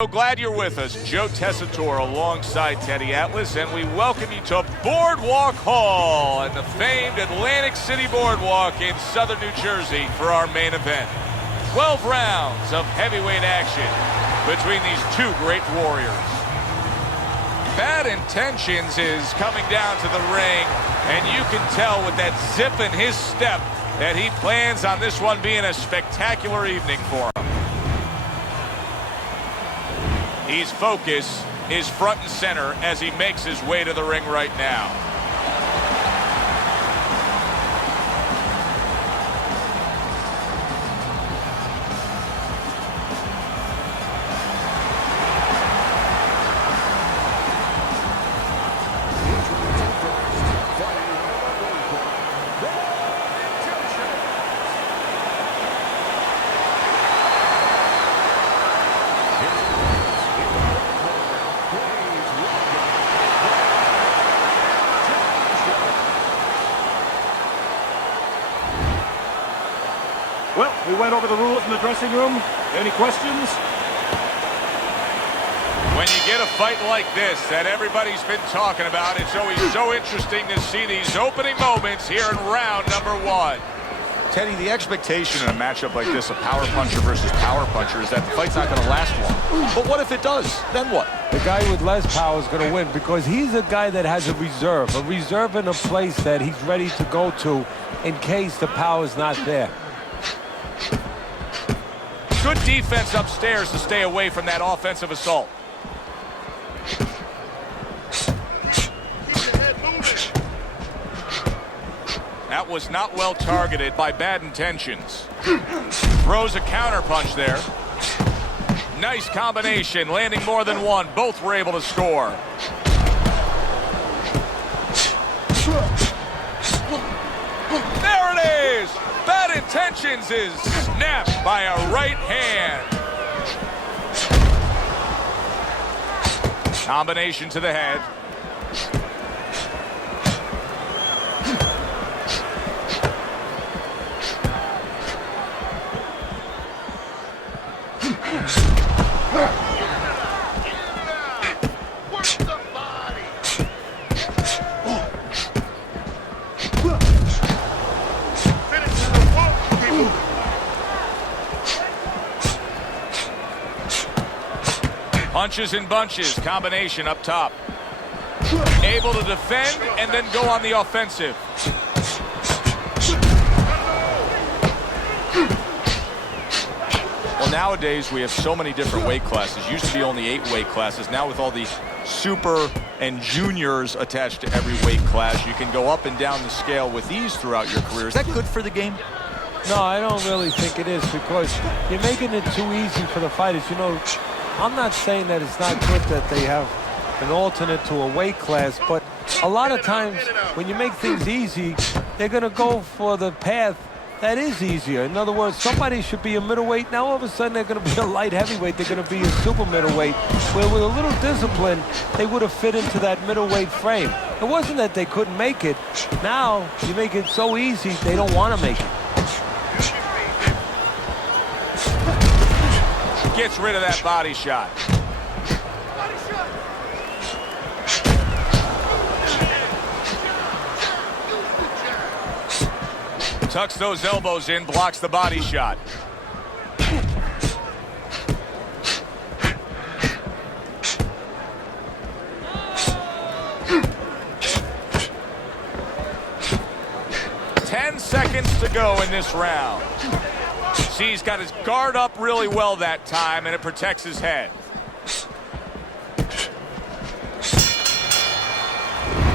So glad you're with us. Joe Tessitore alongside Teddy Atlas, and we welcome you to Boardwalk Hall and the famed Atlantic City Boardwalk in southern New Jersey for our main event. 12 rounds of heavyweight action between these two great warriors. Bad Intentions is coming down to the ring, and you can tell with that zip in his step that he plans on this one being a spectacular evening for him. His focus is front and center as he makes his way to the ring right now. Well, we went over the rules in the dressing room. Any questions? When you get a fight like this that everybody's been talking about, it's always so interesting to see these opening moments here in round number one. Teddy, the expectation in a matchup like this, a power puncher versus power puncher, is that the fight's not going to last long. But what if it does? Then what? The guy with less power is going to win because he's a guy that has a reserve in a place that he's ready to go to in case the power's not there. Good defense upstairs to stay away from that offensive assault. That was not well targeted by Bad Intentions. Throws a counter punch there. Nice combination, landing more than one. Both were able to score. There it is! Bad Intentions is snapped by a right hand. Combination to the head. Punches and bunches, combination up top. Able to defend and then go on the offensive. Well, nowadays we have so many different weight classes. Used to be only 8 weight classes. Now with all the super and juniors attached to every weight class, you can go up and down the scale with ease throughout your career. Is that good for the game? No, I don't really think it is because you're making it too easy for the fighters. You know, I'm not saying that it's not good that they have an alternate to a weight class, but a lot of times when you make things easy, they're going to go for the path that is easier. In other words, somebody should be a middleweight. Now all of a sudden they're going to be a light heavyweight. They're going to be a super middleweight, where with a little discipline, they would have fit into that middleweight frame. It wasn't that they couldn't make it. Now you make it so easy, they don't want to make it. Gets rid of that body shot. Tucks those elbows in, blocks the body shot. Ten seconds to go in this round. See, he's got his guard up really well that time, and it protects his head.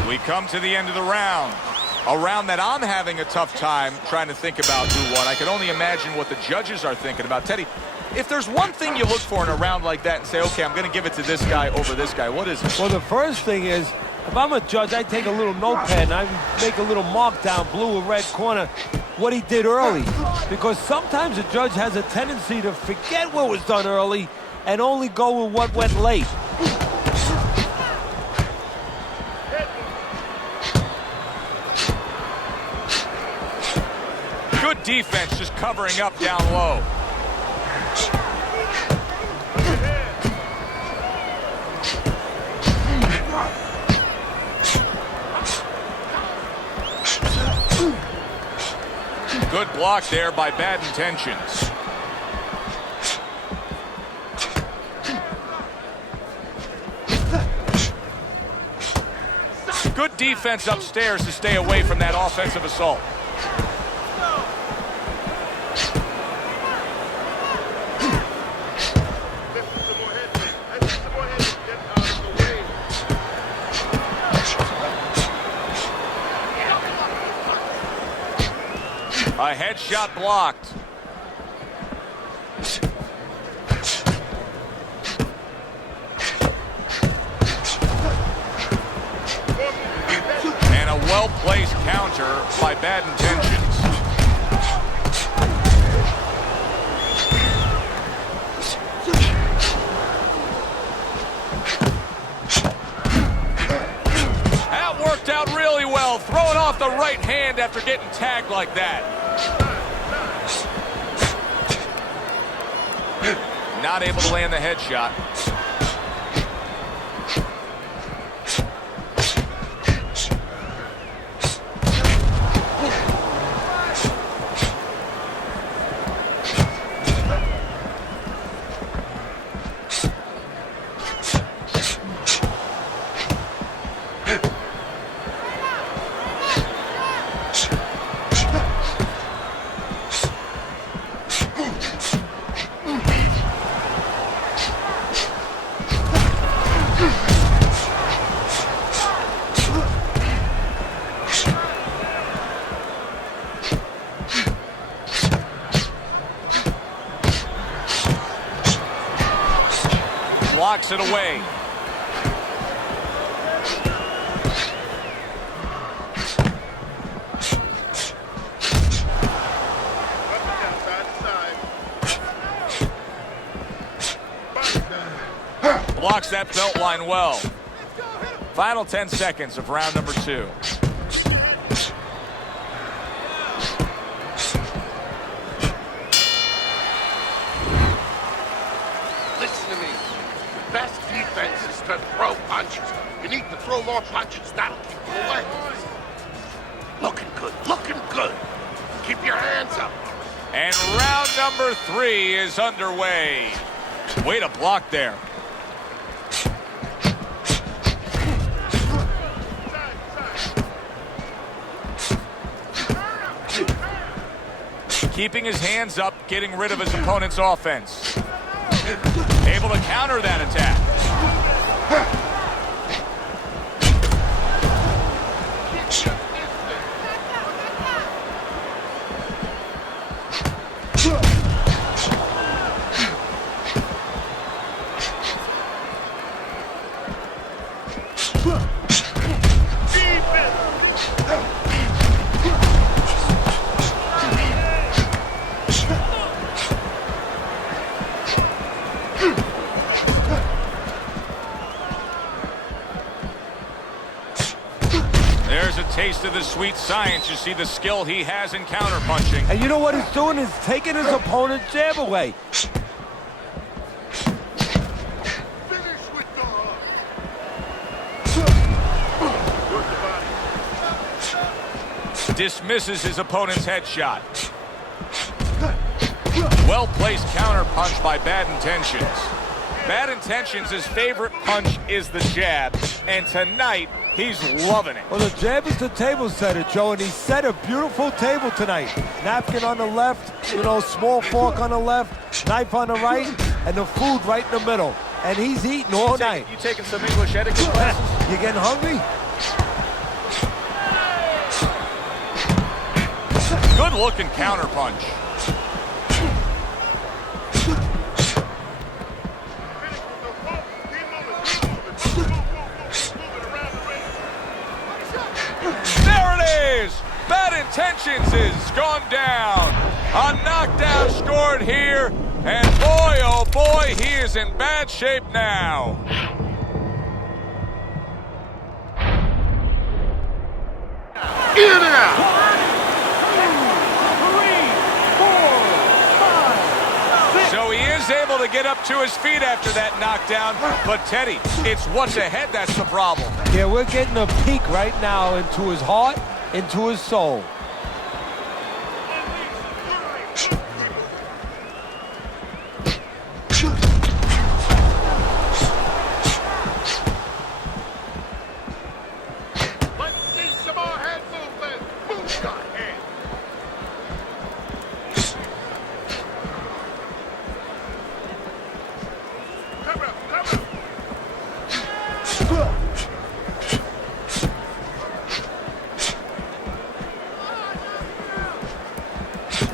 We come to the end of the round. A round that I'm having a tough time trying to think about who won. I can only imagine what the judges are thinking about. Teddy, if there's one thing you look for in a round like that and say, okay, I'm going to give it to this guy over this guy, what is it? Well, the first thing is, if I'm a judge, I take a little notepad and I make a little mark down, blue or red corner, what he did early. Because sometimes a judge has a tendency to forget what was done early and only go with what went late. Good defense, just covering up down low. block there by Bad Intentions. Good defense upstairs to stay away from that offensive assault. A headshot blocked. And a well-placed counter by Bad Intentions. That worked out really well, throwing off the right hand after getting tagged like that. Not able to land the headshot. Blocks it away. Blocks that belt line well. Final 10 seconds of round number 2. Listen to me. The best defense is to throw punches. You need to throw more punches. That'll keep them away. Looking good. Looking good. Keep your hands up. And round number 3 is underway. Way to block there. Keeping his hands up, getting rid of his opponent's offense. Able to counter that attack. There's a taste of the sweet science. You see the skill he has in counterpunching. And you know what he's doing is taking his opponent's jab away. Finish with the hook. Dismisses his opponent's headshot. Well-placed counterpunch by Bad Intentions. Bad Intentions, his favorite punch is the jab, and tonight he's loving it. Well, the jab is the table setter, Joe, and he set a beautiful table tonight. Napkin on the left, you know, small fork on the left, knife on the right, and the food right in the middle. And he's eating all night. You taking some English etiquette classes? You getting hungry? Good-looking counterpunch. There it is! Bad Intentions is gone down. A knockdown scored here, and boy, oh boy, he is in bad shape now. In and out. So he is able to get up to his feet after that knockdown, but Teddy, it's what's ahead that's the problem. Yeah, we're getting a peek right now into his heart, into his soul.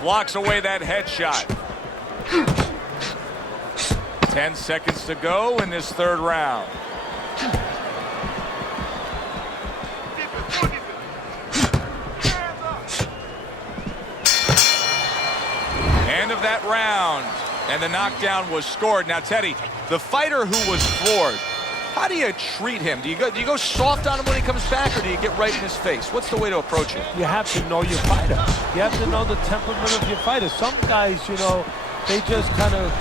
Blocks away that headshot. 10 seconds to go in this third round. End of that round. And the knockdown was scored. Now, Teddy, the fighter who was floored, how do you treat him? Do you go soft on him when he comes back, or do you get right in his face? What's the way to approach it? You have to know your fighter. You have to know the temperament of your fighter. Some guys, you know, they just kind of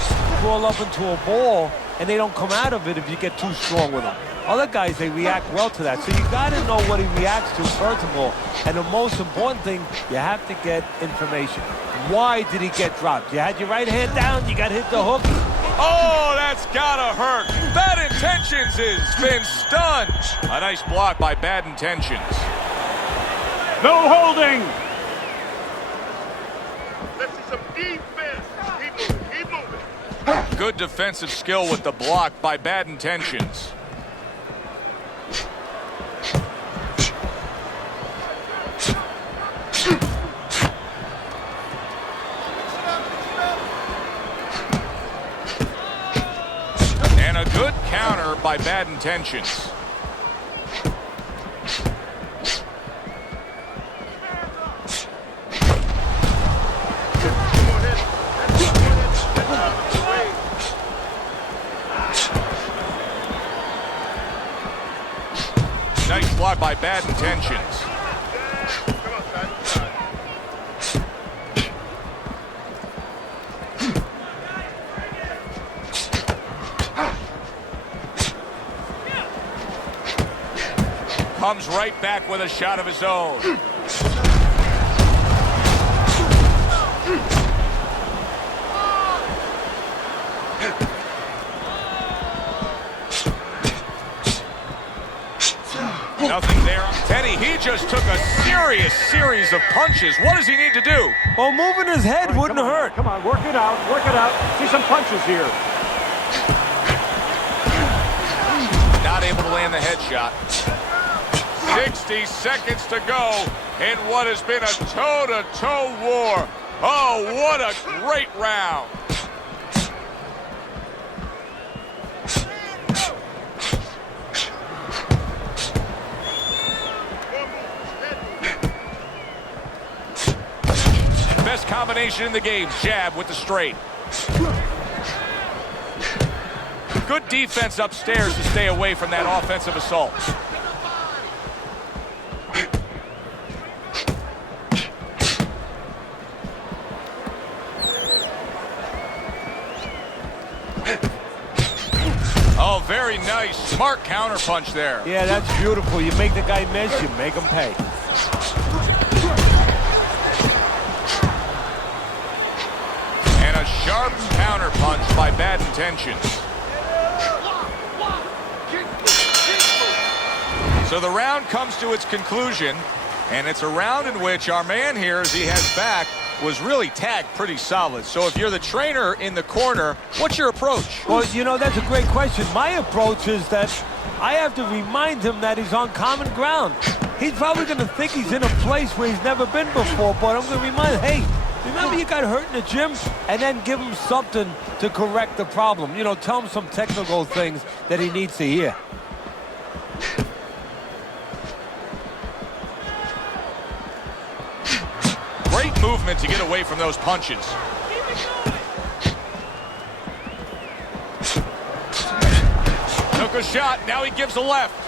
crawl up into a ball and they don't come out of it if you get too strong with them. Other guys, they react well to that. So you got to know what he reacts to, first of all. And the most important thing, you have to get information. Why did he get dropped? You had your right hand down, you got hit the hook. Oh, that's gotta hurt. Bad Intentions has been stunned. A nice block by Bad Intentions. No holding. This is some defense. Keep moving, keep moving. Good defensive skill with the block by Bad Intentions. And a good counter by Bad Intentions. Nice block by Bad Intentions. Comes right back with a shot of his own. Nothing there. Teddy, he just took a serious series of punches. What does he need to do? Well, moving his head wouldn't hurt. Come on, work it out, work it out. See some punches here. Not able to land the headshot. 60 seconds to go in what has been a toe-to-toe war. Oh, what a great round. Best combination in the game, jab with the straight. Good defense upstairs to stay away from that offensive assault. Oh, very nice. Smart counterpunch there. Yeah, that's beautiful. You make the guy miss, you make him pay. And a sharp counterpunch by Bad Intentions. So the round comes to its conclusion, and it's a round in which our man here, as he heads back, was really tagged pretty solid. So if you're the trainer in the corner, what's your approach? Well, you know, that's a great question. My approach is that I have to remind him that he's on common ground. He's probably going to think he's in a place where he's never been before, but I'm going to remind him, hey, remember you got hurt in the gym? And then give him something to correct the problem. You know, tell him some technical things that he needs to hear. Great movement to get away from those punches. Took a shot, now he gives a left.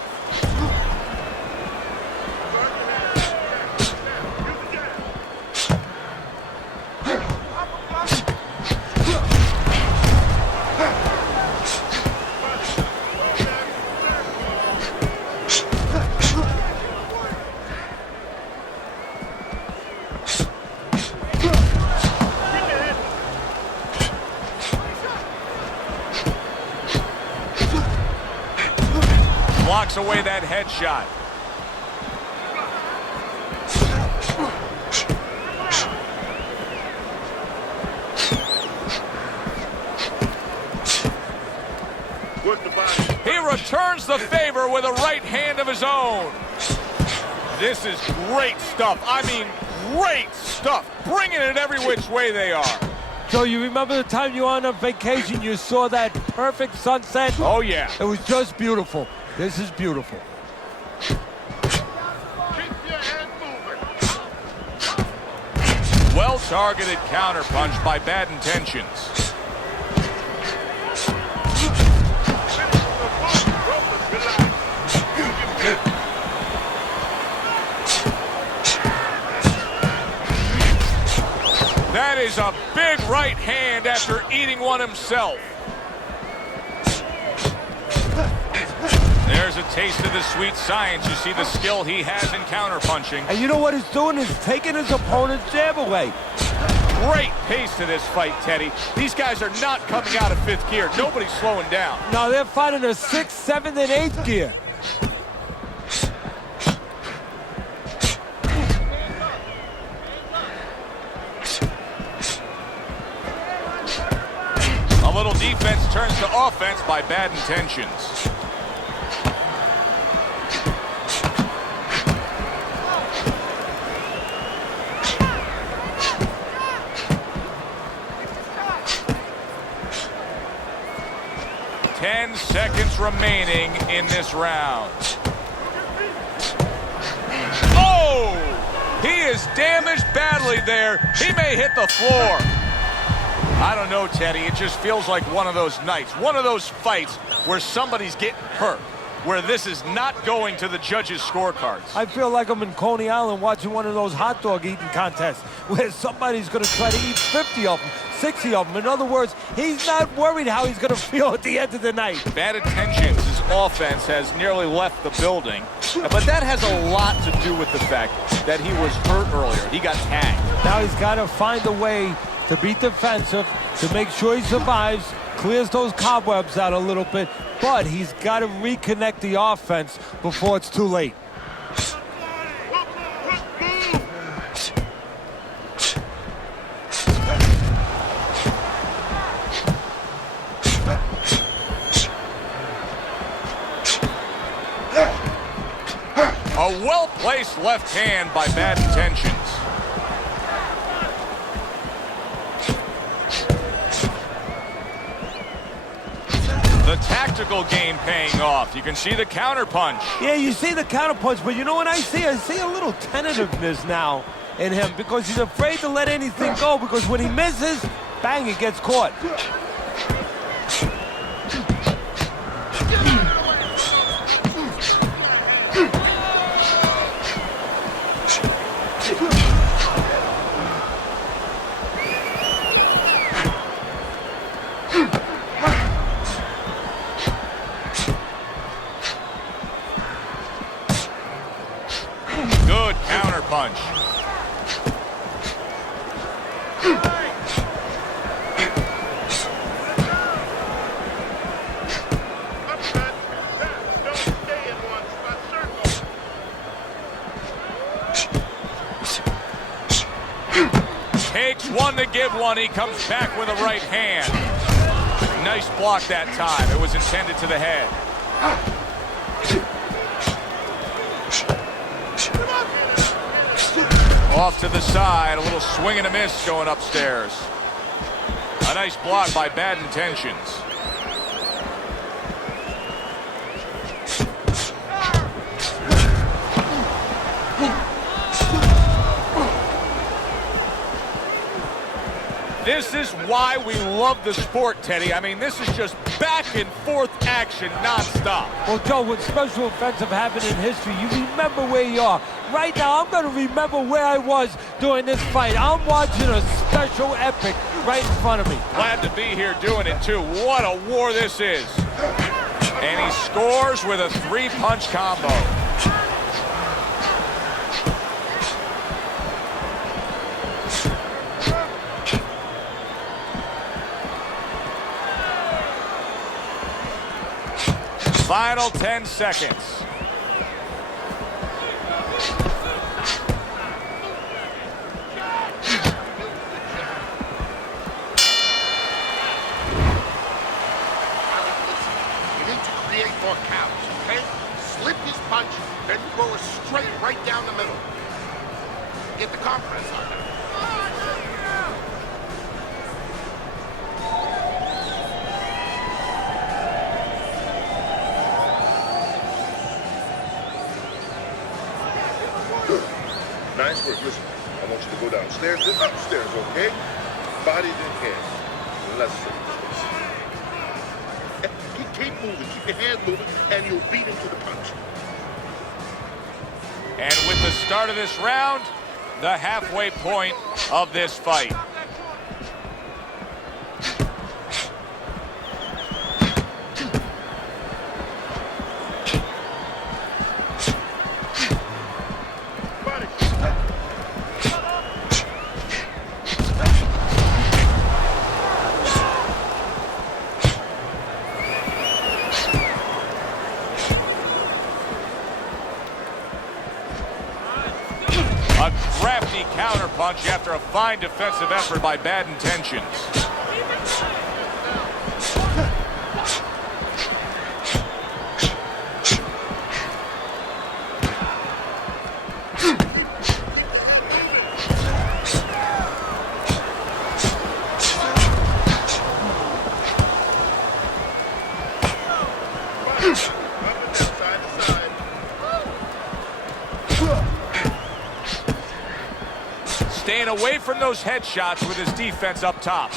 Blocks away that headshot. Work the body. He returns the favor with a right hand of his own. This is great stuff. I mean, great stuff. Bringing it every which way they are. So you remember the time you were on a vacation, you saw that perfect sunset? Oh, yeah. It was just beautiful. This is beautiful. Keep your head moving. Well-targeted counterpunch by Bad Intentions. That is a big right hand after eating one himself. There's a taste of the sweet science. You see the skill he has in counterpunching. And you know what he's doing? He's taking his opponent's jab away. Great pace to this fight, Teddy. These guys are not coming out of fifth gear. Nobody's slowing down. No, they're fighting a 6th, 7th, and 8th gear. A little defense turns to offense by Bad Intentions. Ten seconds remaining in this round. Oh! He is damaged badly there. He may hit the floor. I don't know, Teddy. It just feels like one of those nights, one of those fights where somebody's getting hurt, where this is not going to the judges' scorecards. I feel like I'm in Coney Island watching one of those hot dog eating contests where somebody's going to try to eat 50 of them, 60 of them. In other words, he's not worried how he's going to feel at the end of the night. Bad Intentions, his offense has nearly left the building, but that has a lot to do with the fact that he was hurt earlier. He got tagged. Now he's got to find a way to be defensive, to make sure he survives, clears those cobwebs out a little bit, but he's got to reconnect the offense before it's too late. A well-placed left hand by Bad Intentions. The tactical game paying off. You can see the counterpunch. Yeah, you see the counterpunch, but you know what I see? I see a little tentativeness now in him because he's afraid to let anything go because when he misses, bang, he gets caught. Good counterpunch. Takes one to give one. He comes back with a right hand. Nice block that time. It was intended to the head. Off to the side, a little swing and a miss going upstairs. A nice block by Bad Intentions. This is why we love the sport, Teddy. I mean, this is just back and forth action nonstop. Well, Joe, with special events have happened in history, you remember where you are. Right now, I'm going to remember where I was during this fight. I'm watching a special epic right in front of me. Glad to be here doing it, too. What a war this is. And he scores with a three-punch combo. Final 10 seconds. create more counts, okay? Slip his punch, then throw it straight right down the middle. Get the compress on him. Nice work. Listen, I want you to go downstairs, then upstairs, okay? Body then head. Let's see. Keep moving. Keep your hands moving, and you'll beat him to the punch. And with the start of this round, the halfway point of this fight. A crafty counterpunch after a fine defensive effort by Bad Intentions. Staying away from those headshots with his defense up top.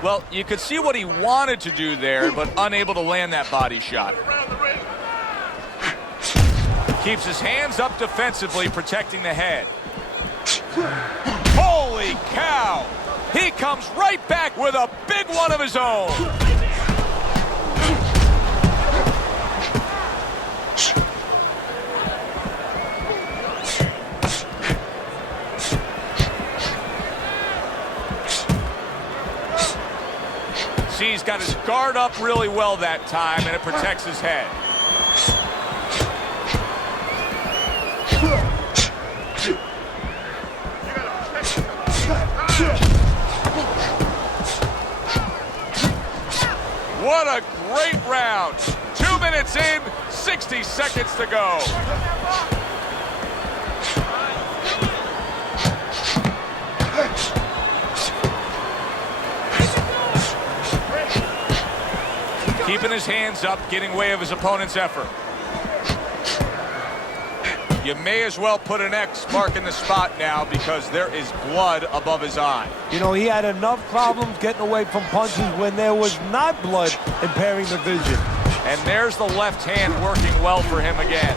Well, you could see what he wanted to do there, but unable to land that body shot. Keeps his hands up defensively, protecting the head. Holy cow! He comes right back with a big one of his own. See, he's got his guard up really well that time, and it protects his head. What a great round. 2 minutes in, 60 seconds to go. Keeping his hands up, getting way of his opponent's effort. You may as well put an X marking the spot now because there is blood above his eye. You know, he had enough problems getting away from punches when there was not blood impairing the vision. And there's the left hand working well for him again.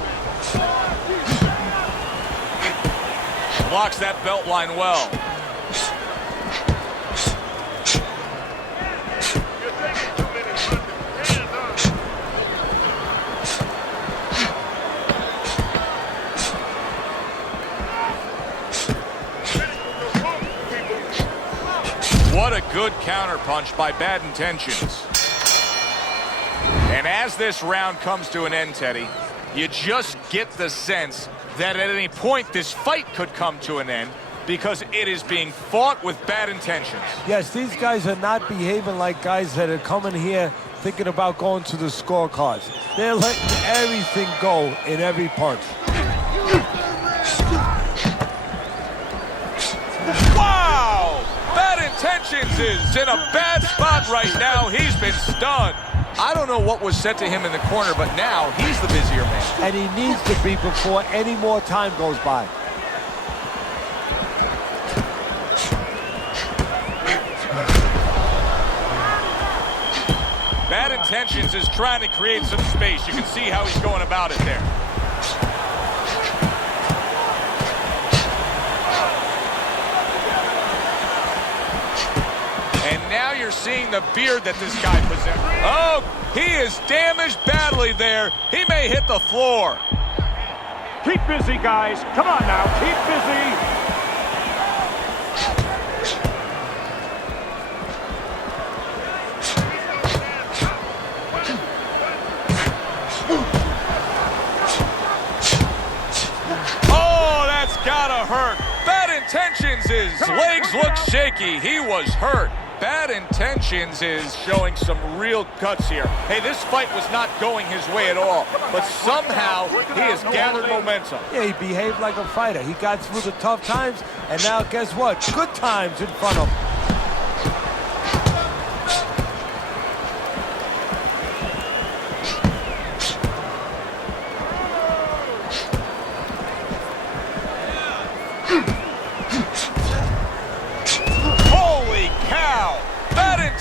Blocks that belt line well. What a good counterpunch by Bad Intentions. And as this round comes to an end, Teddy, you just get the sense that at any point this fight could come to an end because it is being fought with bad intentions. Yes, these guys are not behaving like guys that are coming here thinking about going to the scorecards. They're letting everything go in every punch. Wow! Bad Intentions is in a bad spot right now. He's been stunned. I don't know what was said to him in the corner, but now he's the busier man. And he needs to be before any more time goes by. Bad Intentions is trying to create some space. You can see how he's going about it there. And now you're seeing the beard that this guy possesses. Oh, he is damaged badly there. He may hit the floor. Keep busy, guys. Come on now, keep busy. His legs look shaky. He was hurt. Bad Intentions is showing some real guts here. Hey, this fight was not going his way at all, but somehow he has gathered momentum. Yeah, he behaved like a fighter. He got through the tough times, and now guess what? Good times in front of him.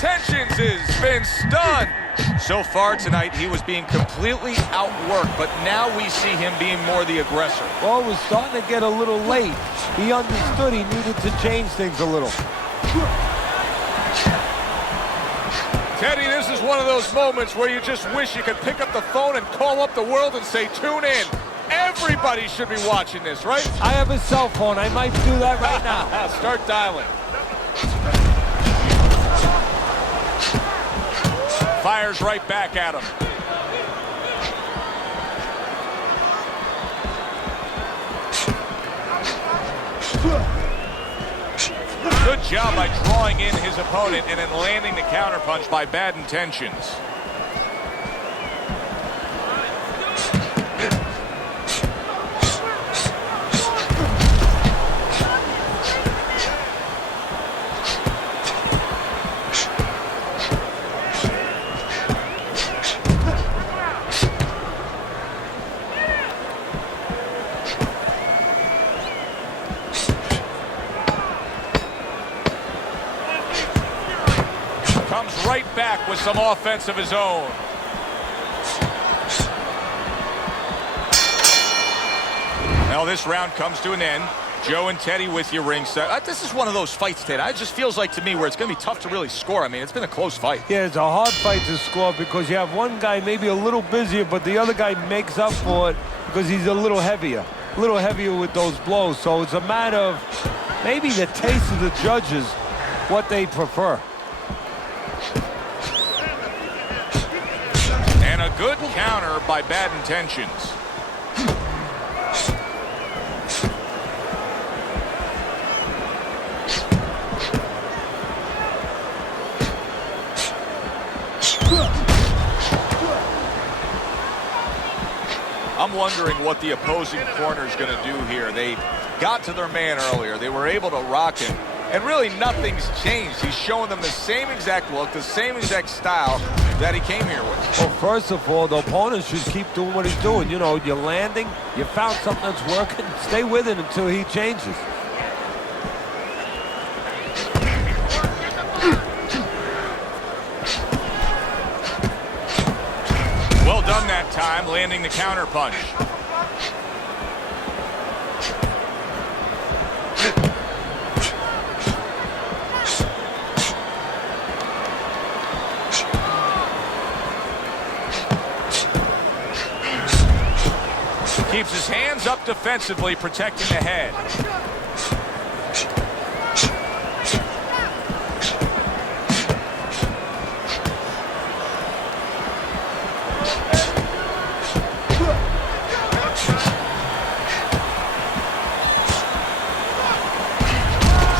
Intentions has been stunned. So far tonight, he was being completely outworked, but now we see him being more the aggressor. Well, it was starting to get a little late. He understood he needed to change things a little. Teddy, this is one of those moments where you just wish you could pick up the phone and call up the world and say, tune in. Everybody should be watching this, right? I have a cell phone. I might do that right now. Start dialing. Fires right back at him. Good job by drawing in his opponent and then landing the counterpunch by Bad Intentions. Comes right back with some offense of his own. Now this round comes to an end. Joe and Teddy with you ringside. This is one of those fights, Ted. It just feels like to me where it's going to be tough to really score. I mean, it's been a close fight. Yeah, it's a hard fight to score because you have one guy maybe a little busier, but the other guy makes up for it because he's a little heavier with those blows. So it's a matter of maybe the taste of the judges, what they prefer. And a good counter by Bad Intentions. I'm wondering what the opposing corner is going to do here. They got to their man earlier. They were able to rock him. And really nothing's changed. He's showing them the same exact look, the same exact style that he came here with. Well, first of all, the opponent should keep doing what he's doing. You know, you're landing, you found something that's working, stay with it until he changes. Well done that time, landing the counter punch. Keeps his hands up defensively, protecting the head.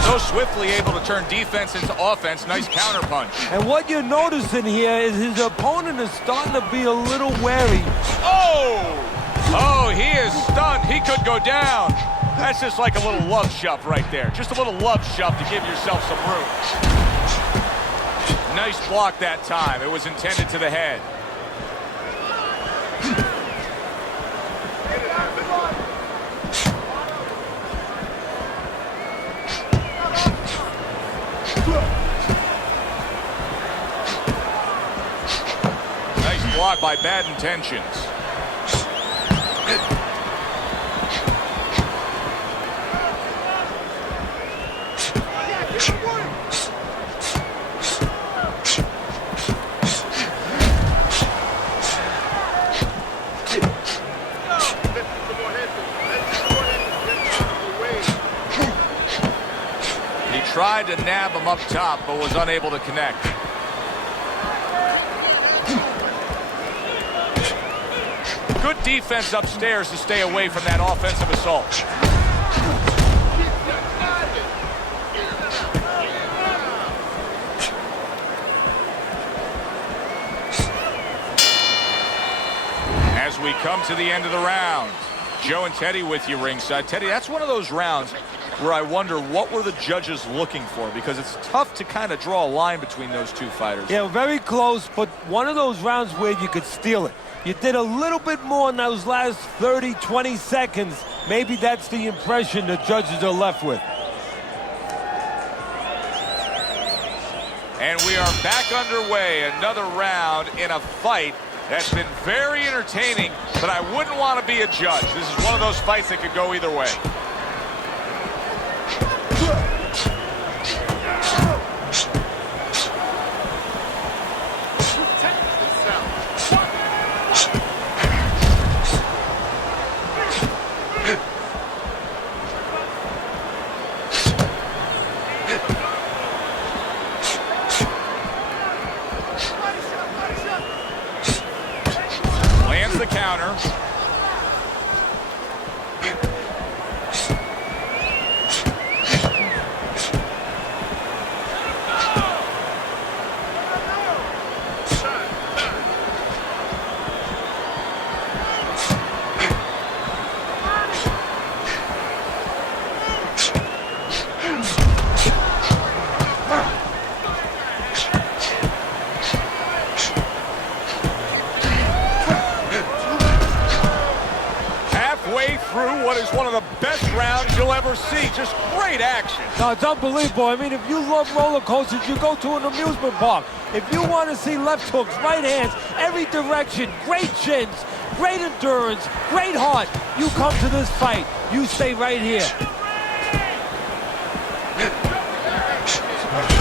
So swiftly able to turn defense into offense. Nice counter punch. And what you're noticing here is his opponent is starting to be a little wary. Oh! Oh, he is stunned. He could go down. That's just like a little love shove right there. Just a little love shove to give yourself some room. Nice block that time. It was intended to the head. Nice block by Bad Intentions. Tried to nab him up top, but was unable to connect. Good defense upstairs to stay away from that offensive assault. come to the end of the round. Joe and Teddy with you ringside. Teddy, that's one of those rounds where I wonder what were the judges looking for, because it's tough to kind of draw a line between those two fighters. Yeah, very close, but one of those rounds where you could steal it. You did a little bit more in those last 30, 20 seconds. Maybe that's the impression the judges are left with. And we are back underway. Another round in a fight that's been very entertaining, but I wouldn't want to be a judge. This is one of those fights that could go either way. Lands the counter. Through what is one of the best rounds you'll ever see. Just great action. No, it's unbelievable. I mean, if you love roller coasters, you go to an amusement park. If you want to see left hooks, right hands, every direction, great chins, great endurance, great heart, you come to this fight. You stay right here.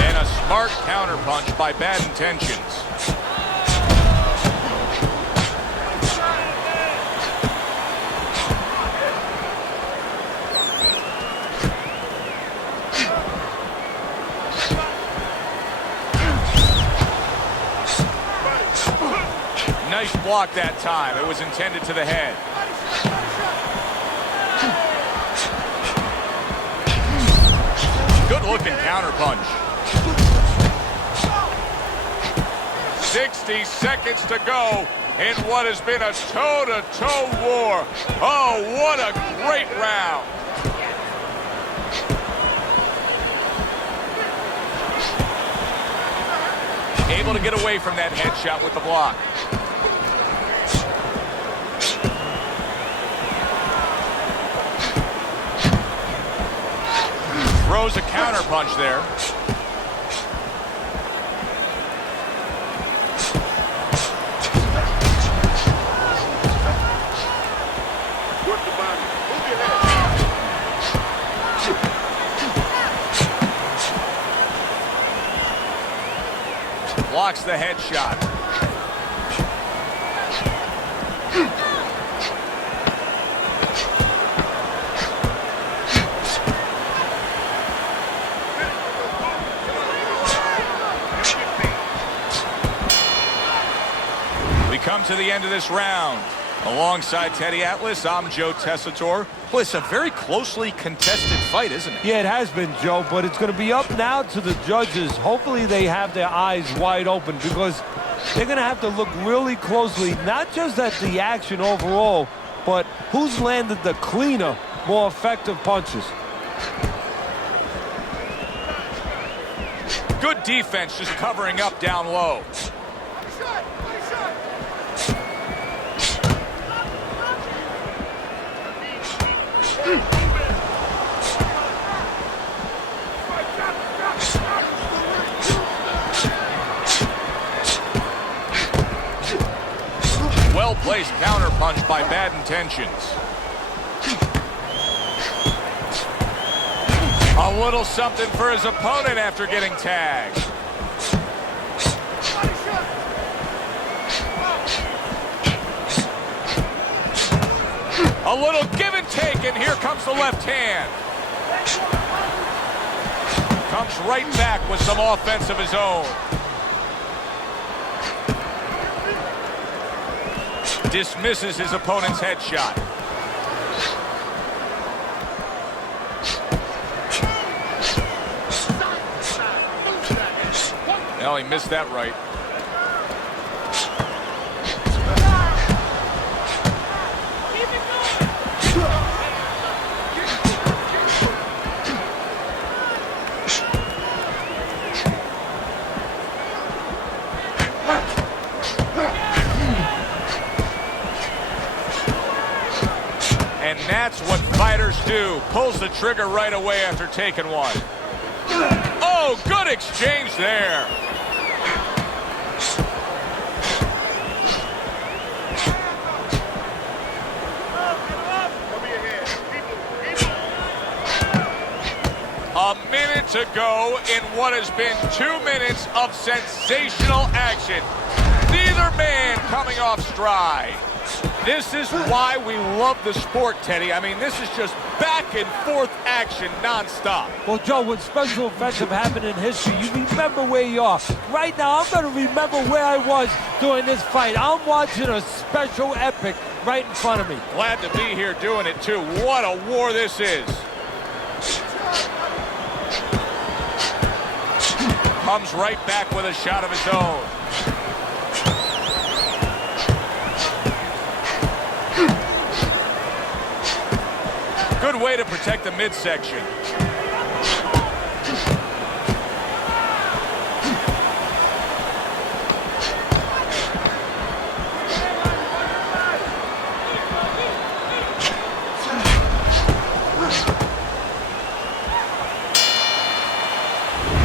And a smart counterpunch by Bad Intentions. Nice block that time. It was intended to the head. Good looking counterpunch. 60 seconds to go in what has been a toe-to-toe war. Oh, what a great round. Able to get away from that headshot with the block. Throws a counter punch there. Work the body. Move your head. Blocks the headshot. Come to the end of this round. Alongside Teddy Atlas, I'm Joe Tessitore. Boy, it's a very closely contested fight, isn't it? Yeah, it has been, Joe, but it's going to be up now to the judges. Hopefully they have their eyes wide open, because they're going to have to look really closely, not just at the action overall, but who's landed the cleaner, more effective punches. Good defense, just covering up down low. Well-placed counterpunch by Bad Intentions. A little something for his opponent after getting tagged. A little give and take, and here comes the left hand. Comes right back with some offense of his own. Dismisses his opponent's headshot. Well, he missed that right. And that's what fighters do. Pulls the trigger right away after taking one. Oh, good exchange there. A minute to go in what has been 2 minutes of sensational action. Neither man coming off stride. This is why we love the sport, Teddy. I mean, this is just back and forth action nonstop. Well, Joe, when special events have happened in history, you remember where you are. Right now, I'm going to remember where I was during this fight. I'm watching a special epic right in front of me. Glad to be here doing it, too. What a war this is. Comes right back with a shot of his own. Good way to protect the midsection.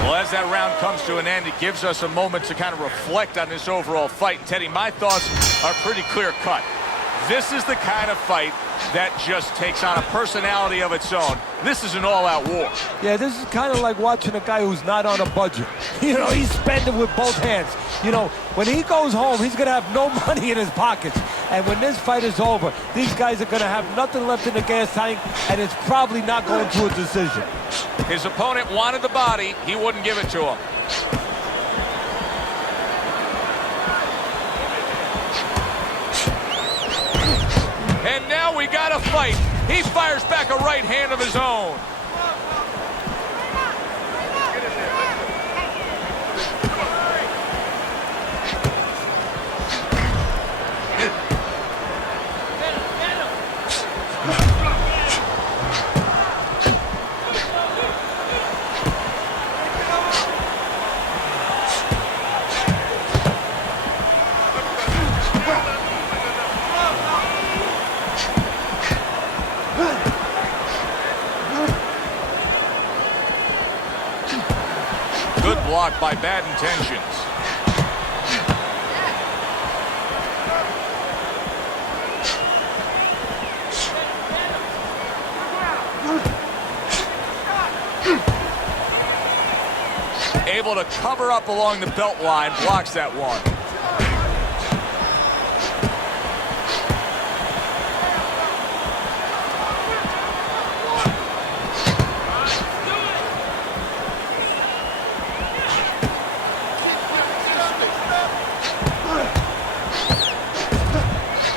Well, as that round comes to an end, it gives us a moment to kind of reflect on this overall fight. Teddy, my thoughts are pretty clear-cut. This is the kind of fight that just takes on a personality of its own. This is an all-out war. Yeah, this is kind of like watching a guy who's not on a budget. You know, he's spending with both hands. You know, when he goes home, he's going to have no money in his pockets. And when this fight is over, these guys are going to have nothing left in the gas tank, and it's probably not going to a decision. His opponent wanted the body. He wouldn't give it to him. And now we got a fight. He fires back a right hand of his own. Good block by bad intentions. Able to cover up along the belt line, blocks that one.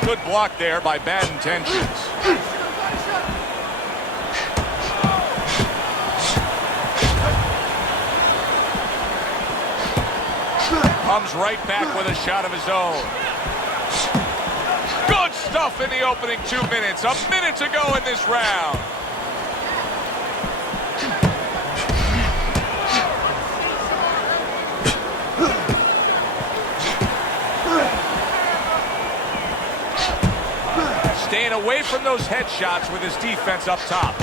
Good block there by bad intentions. Comes right back with a shot of his own. Good stuff in the opening 2 minutes. A minute to go in this round. Staying away from those headshots with his defense up top.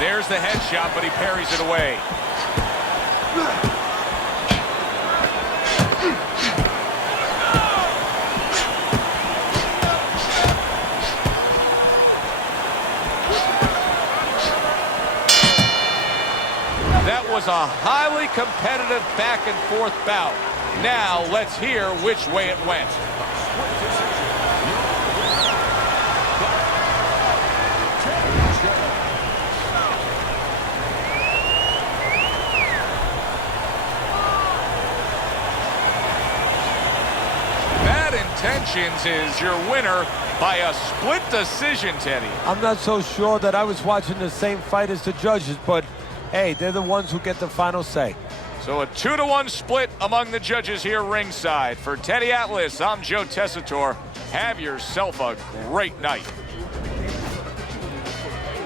There's the headshot, but he parries it away. That was a highly competitive back and forth bout. Now let's hear which way it went. Intentions is your winner by a split decision, Teddy. I'm not so sure that I was watching the same fight as the judges, but hey, they're the ones who get the final say. So a 2-1 split among the judges here ringside. For Teddy Atlas, I'm Joe Tessitore. Have yourself a great night.